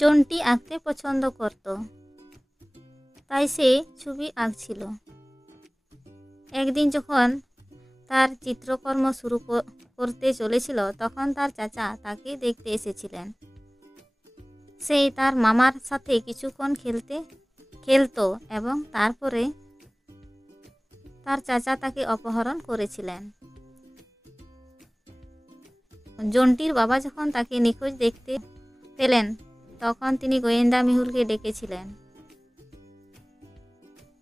Jonty আঁকতে পছন্দ করত, তাই সে ছবি আঁকছিল। একদিন যখন তার চিত্রকর্ম শুরু করতে চলেছিল, তখন তার চাচা তাকে দেখতে এসেছিলেন। সে তার মামার সাথে কিছুক্ষণ খেলতো এবং তারপরে তার চাচা তাকে অপহরণ করেছিলেন। জন্টির বাবা যখন তাকে নিখোঁজ দেখতে পেলেন, তখন তিনি গোয়েন্দা মেহুলকে ডেকেছিলেন।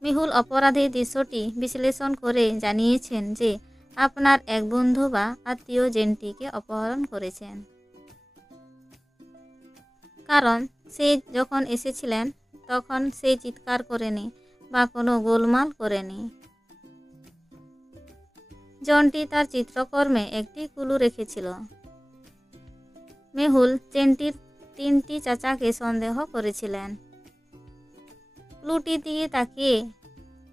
মেহুল অপরাধের দৃশ্যটি বিশ্লেষণ করে জানিয়েছেন যে আপনার এক বন্ধু বা আত্মীয় জেন্টিকে অপহরণ করেছেন, কারণ সে যখন এসেছিলেন তখন সে চিৎকার করেনি বা কোনো গোলমাল করেনি। জন্টি তার চিত্রকর্মে একটি ক্লু রেখেছিল। মেহুল জেন্টির 3টি চাচাকে সন্দেহ করেছিলেন। ক্লুটি দিয়ে তাকিয়ে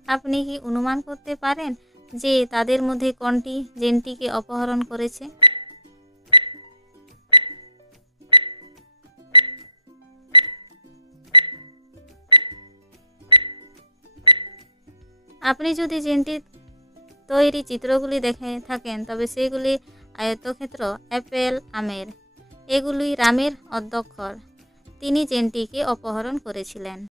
আপনি কি অনুমান করতে পারেন যে তাদের মধ্যে কোনটি জেন্টিকে অপহরণ করেছে? আপনি যদি জেন্টির তৈরি চিত্রগুলি দেখে থাকেন, তবে সেগুলি আয়তক্ষেত্র, অ্যাপেল, আমের। এগুলি রামের অধ্যক্ষর। তিনি জেন্টিকে অপহরণ করেছিলেন।